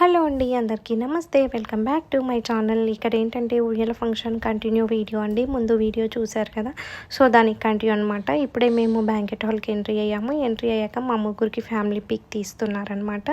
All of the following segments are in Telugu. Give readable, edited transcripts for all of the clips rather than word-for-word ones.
హలో అండి, అందరికీ నమస్తే. Welcome back to my channel. ఇక్కడ ఏంటంటే ఉయ్యాల ఫంక్షన్ కంటిన్యూ వీడియో అండి. ముందు వీడియో చూశారు కదా, సో దానికి కంటిన్యూ అనమాట. ఇప్పుడే మేము బ్యాంకెట్ హాల్కి ఎంట్రీ అయ్యాము. ఎంట్రీ అయ్యాక మా ముగ్గురికి ఫ్యామిలీ పిక్ తీస్తున్నారనమాట.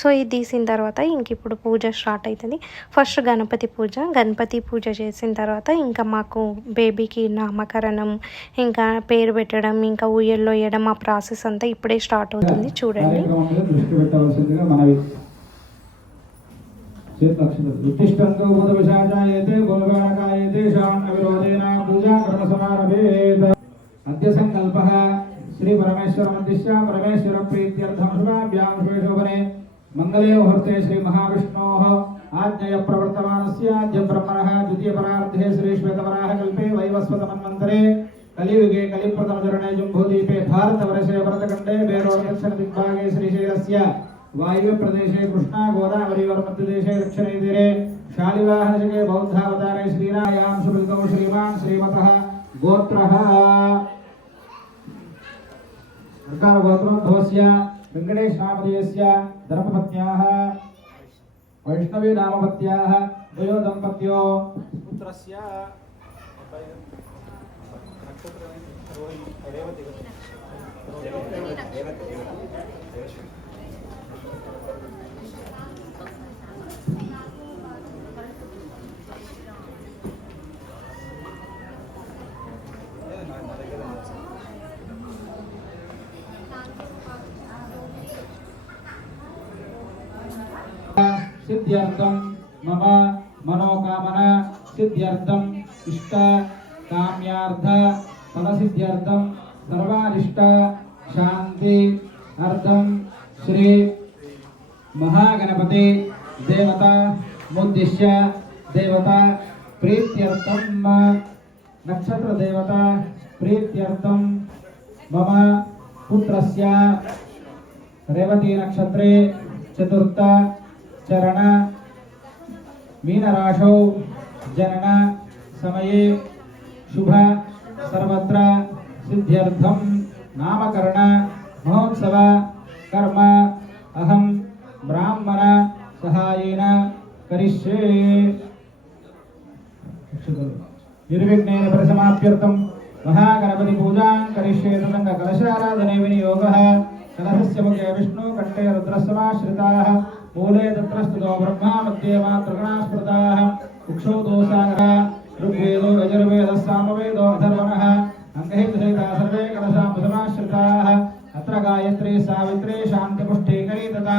సో ఇది తీసిన తర్వాత ఇంక ఇప్పుడు పూజ స్టార్ట్ అవుతుంది. ఫస్ట్ గణపతి పూజ చేసిన తర్వాత ఇంకా మాకు బేబీకి నామకరణం, ఇంకా పేరు పెట్టడం, ఇంకా ఉయ్యల్లో వేయడం, ఆ ప్రాసెస్ అంతా ఇప్పుడే స్టార్ట్ అవుతుంది. చూడండి. उत्तिष्ठन्तु भूतविशाचायते गोलगानकायते शान्नविरोधेन पूजाकर्मसमारभेत्। अद्य सङ्कल्पः श्रीपरमेश्वरमन्दिश्य परमेश्वरप्रीत्यर्थं शुभाभ्यां शुभशोभने मङ्गले मुहूर्ते श्रीमहाविष्णोः आज्ञया प्रवर्तमानस्य अद्य ब्रह्मणः द्वितीयपरार्धे श्रीश्वेतवराहकल्पे वैवस्वतमन्वन्तरे कलियुगे कलिप्रथमचरणे जम्बूद्वीपे भारतवर्षे भरतखण्डे बेरोदक्षिणदिग्भागे श्रीशैलस्य वायव्य प्रदेशे कृष्णा गोदावरी और मध्य देशे दक्षिणे तीरे शालिवाहनजगे बौद्धावतारे श्रीरायां सुभृतौ श्रीमान् श्रीमतः गोत्रः अर्कार गोत्रोद्भवस्य वेंकटेश नामधेयस्य धर्मपत्न्याः वैष्णवी नामपत्याः द्वयो दम्पत्यो पुत्रस्य सिद्ध्यर्थम मम मनोकामना सिद्ध्यर्थम इष्ट काम्यार्थ फलसिद्ध्यर्थम सर्वानिष्ट शांति अर्थम श्री महागणपति देवता मुद्दिश्य देवता प्रीत्यर्थम नक्षत्र देवता प्रीत्यर्थम मम पुत्रस्य रेवती नक्षत्रे चतुर्थ चरण मीनराशौ जनन समये शुभ सर्वत्र सिद्ध्यर्थम नामकरण महोत्सव कर्म अहम ब्राह्मण सहायेन करिष्ये। निर्विघ्नेन परिसमाप्त्यर्थम महागणपति पूजां करिष्ये। तदंग कलशाराधने विनियोगः। कलशस्य मुखे विष्णु कंठे रुद्रस्समाश्रिताः मूले तत्र स्थितो ब्रह्मा मध्ये मातृगणा स्मृताः उक्षौ दोषागः ऋग्वेदो यजुर्वेदः सामवेदो अथर्वणः अंगैः सहिताः सर्वे कलशाम्बुसमाश्रिताः। अत्र गायत्री सावित्री शान्तिपुष्टिकरी तथा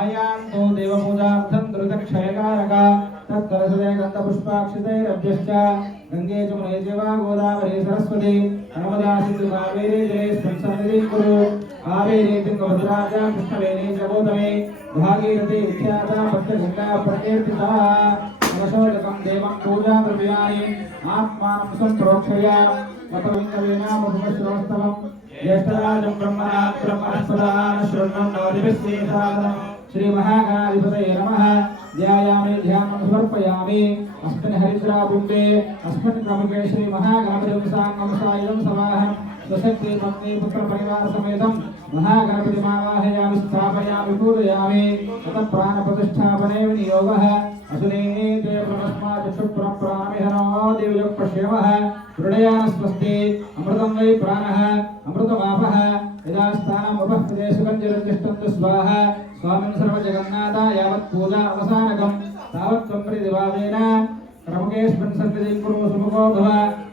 आयान्तो देवपूजार्थं दुरितक्षयकारका तत्कलशदे गन्धपुष्पाक्षितैरभ्यश्च गंगे जमुने चैव गोदावरी सरस्वती नर्मदा सिन्धु कावेरी जलेऽस्मिन् सन्निधिं कुरु। कावेरी तुङ्गभद्राजा कृष्णवेणी च गौतमी भागीरथी विख्याता भक्तगङ्गा प्रकीर्तिता। कलशोदकं देवं पूजाद्रव्याणि आत्मानं सम्प्रोक्षयामि मतविङ्गवीणामुपश्रवस्तवं ज्येष्ठराजं ब्रह्मणस्पदान् शृण्वन् नोदिभिस्सीसादनं श्रीमहागणाधिपतये नमः। ध्यायामि ध्यानं समर्पयामि। अस्मिन् हरिद्राबिम्बे अस्मिन् क्रमुके श्रीमहागणपतिं समाहं स्वशक्ति पत्नी पुत्र परिवार समेतं महागणपतिमावाहयामि स्थापयामि पूजयामि। ततः प्राणप्रतिष्ठापने विनियोगः। असुनेते ब्रह्मस्मा चक्षुपुरं प्राणमिहनो देवयोः पश्येमः। हृदयान स्वस्ति अमृतं वै प्राणः अमृतमापः। यदा स्थानमुपस्थिते सुगन्धिरञ्जिष्टन्तु स्वाहा। स्वामिन् सर्वजगन्नाथ यावत् पूजा अवसानकं तावत् त्वं प्रतिदिवावेन क्रमुकेऽस्मिन् सन्निधिं कुरु। सुमुखो भव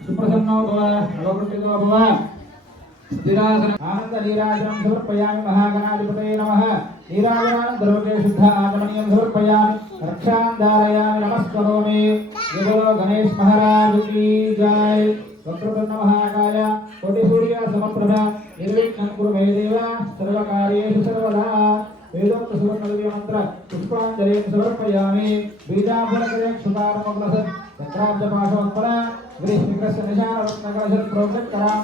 सुप्रसन्नो भव अवकुण्ठितो भव। स्थिरासन आनंद नीराजनं समर्पयामि महागणाधिपतये नमः। नीराजनं ध्रुवके शुद्ध आचमनीयं समर्पयामि। रक्षां धारयामि नमस्करोमि। जय गणेश महाराज की जय। वक्रतुण्ड महाकाय कोटिसूर्य समप्रभ निर्विघ्नं कुरु मे देव सर्वकार्येषु सर्वदा। वेदोक्त सुवर्णलिपि मंत्र पुष्पाञ्जलिं समर्पयामि। बीजाफलकक्षुतारमग्लसत् चक्राब्जपाशोत्पल ग्रीष्मिकस्य निशानरत्नकलशत् प्रोक्तकरां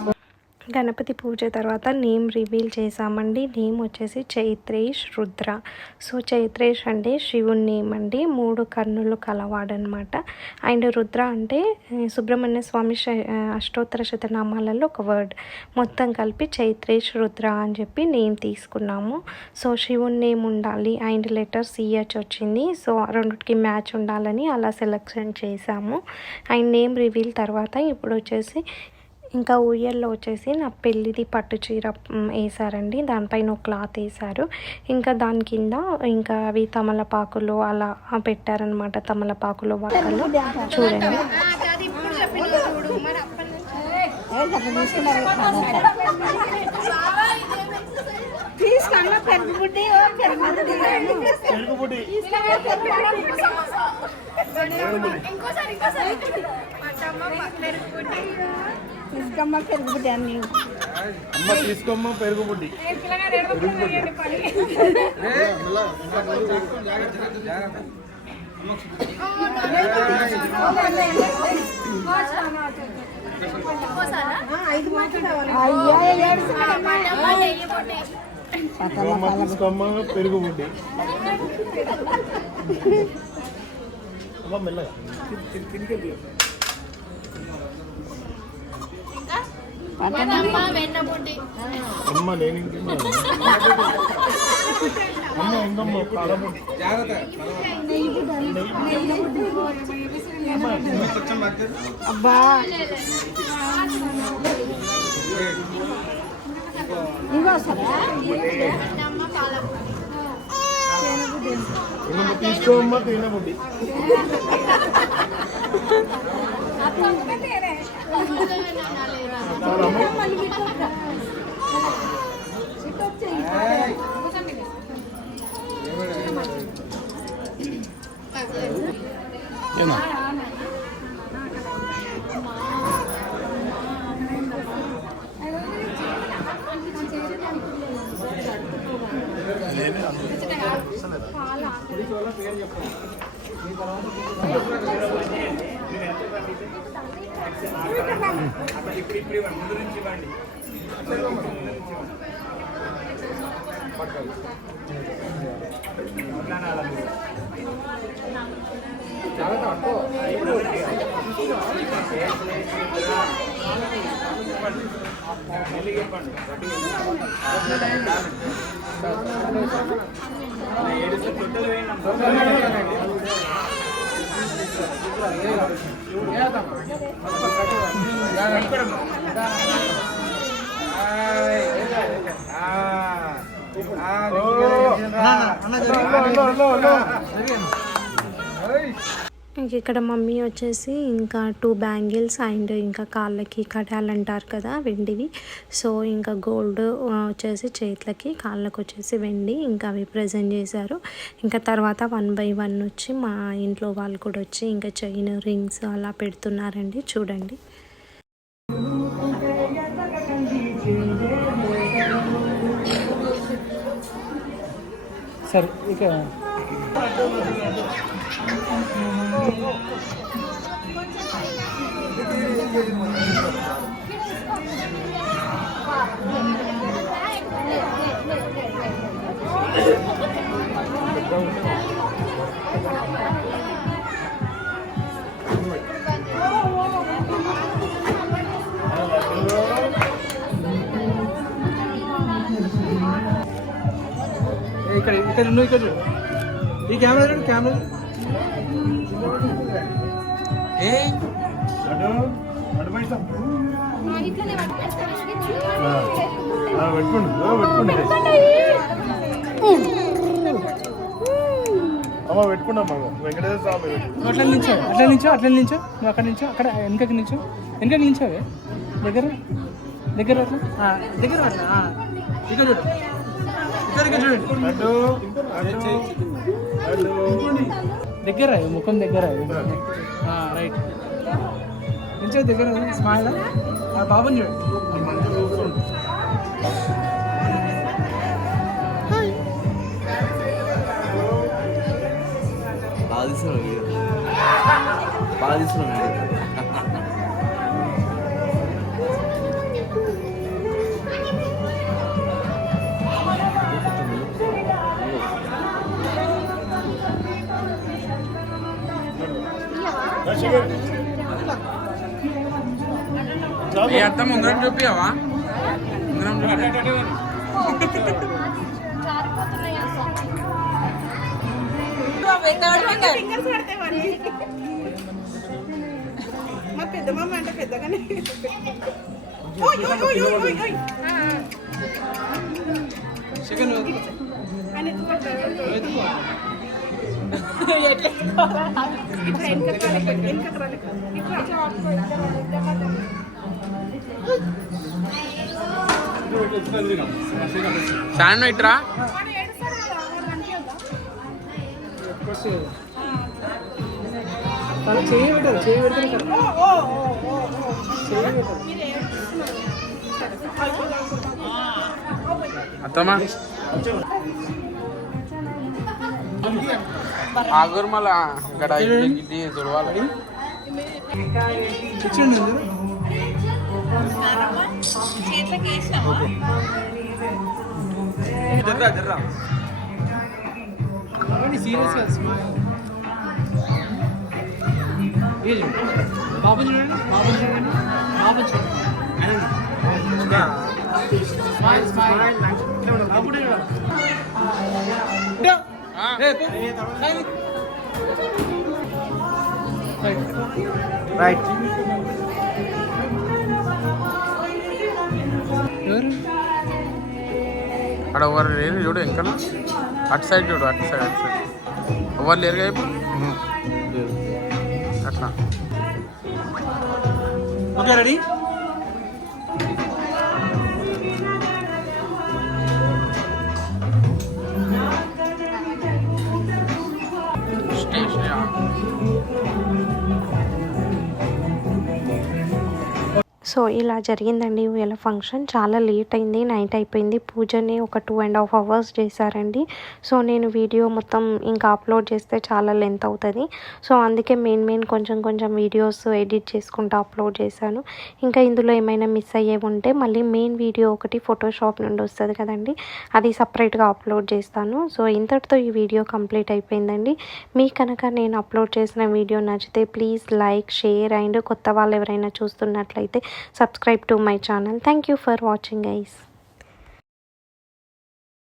గణపతి పూజ తర్వాత నేమ్ రివీల్ చేసామండి. నేమ్ వచ్చేసి చైత్రేష్ రుద్ర. సో చైత్రేష్ అంటే శివుని నేమ్ అండి, 3 కన్నులు కలవాడనమాట. అండ్ రుద్ర అంటే సుబ్రహ్మణ్య స్వామి అష్టోత్తర శతనామాలలో ఒక వర్డ్. మొత్తం కలిపి చైత్రేష్ రుద్ర అని చెప్పి నేమ్ తీసుకున్నాము. సో శివుని నేమ్ ఉండాలి అండ్ లెటర్ సిహెచ్ వచ్చింది. సో రెండిటికి మ్యాచ్ ఉండాలని అలా సెలెక్షన్ చేసాము. అండ్ నేమ్ రివీల్ తర్వాత ఇప్పుడు వచ్చేసి ఇంకా ఊయల్లో వచ్చేసి నా పెళ్ళిది పట్టు చీర వేసారండి. దానిపైన ఒక క్లాత్ వేసారు. ఇంకా దాని కింద ఇంకా అవి తమలపాకులు అలా పెట్టారనమాట. తమలపాకులు వక్కలు చూడండి. తీసుకోమ్మా పెరుగుబుడ్డి అన్ని అమ్మ తీసుకోమ్మా పెరుగుబుడ్డి తీసుకోమ్మా పెరుగుబుడ్డి అమ్మ మెల్లగా అమ్మ నేను అమ్మ ఇంకమ్మ కారబుడ్డి అబ్బా తీసుకోమ్మా తినబుడ్డి ఇక్కడ మమ్మీ వచ్చేసి ఇంకా 2 బ్యాంగిల్స్ అండ్ ఇంకా కాళ్ళకి కడాలు అంటారు కదా వెండివి. సో ఇంకా గోల్డ్ వచ్చేసి చేతులకి, కాళ్ళకి వచ్చేసి వెండి ఇంకా అవి ప్రజెంట్ చేశారు. ఇంకా తర్వాత 1 by 1 వచ్చి మా ఇంట్లో వాళ్ళు కూడా వచ్చి ఇంకా చైన్ రింగ్స్ అలా పెడుతున్నారండి. చూడండి. సరే ఇక ఇక్కడ నువ్వు ఇక్కడ చూడు, ఈ కెమెరా చూడు, కెమెరా అమ్మ పెట్టుకున్నాం వెంకటేశ్వర స్వామి. అట్లా నించో నువ్వు అక్కడ నించో, అక్కడ వెనకకి నించోవే దగ్గర దగ్గర అట్లా దగ్గర అట్లా ఇక్కడ చూడు, దగ్గర ముఖం దగ్గర రైట్ నించో దగ్గర స్మైల్ బాబుని చూడు. బాగా ఏ అర్థం ఉంగరం చూపియావా ఉంగరం మా పెద్దమ్మ అంటే పెద్దగానే చికెన్ శాండ్ ఇట్రా చేయి పెట్టారు చేయి పెడతారు అత్తమ్మా ఆగురు మళ్ళా ఇక్కడ ఇది తుడవాలి సీరియస్ బాబు చూడండి బాబు చూడండి బాబు చూడండి స్మైల్ స్మైల్ రైట్ అక్కడ ఎవరు లేరు చూడు ఇంకా అటు సైడ్ చూడు అటు సైడ్ ఎవరు లేరుగా ఇప్పుడు అట్లా ఓకే రెడీ సో ఇలా జరిగిందండి ఇలా ఫంక్షన్ చాలా లేట్ అయింది నైట్ అయిపోయింది పూజని ఒక 2.5 hours చేశారండి సో నేను వీడియో మొత్తం ఇంకా అప్లోడ్ చేస్తే చాలా లెంత్ అవుతుంది సో అందుకే మెయిన్ కొంచెం వీడియోస్ ఎడిట్ చేసుకుంటూ అప్లోడ్ చేశాను ఇంకా ఇందులో ఏమైనా మిస్ అయ్యే ఉంటే మళ్ళీ మెయిన్ వీడియో ఒకటి ఫోటోషాప్ నుండి వస్తుంది కదండి అది సపరేట్గా అప్లోడ్ చేస్తాను సో ఇంతటితో ఈ వీడియో కంప్లీట్ అయిపోయిందండి మీ కనుక నేను అప్లోడ్ చేసిన వీడియో నచ్చితే ప్లీజ్ లైక్ షేర్ అండ్ కొత్త వాళ్ళు ఎవరైనా చూస్తున్నట్లయితే subscribe to my channel. Thank you for watching guys.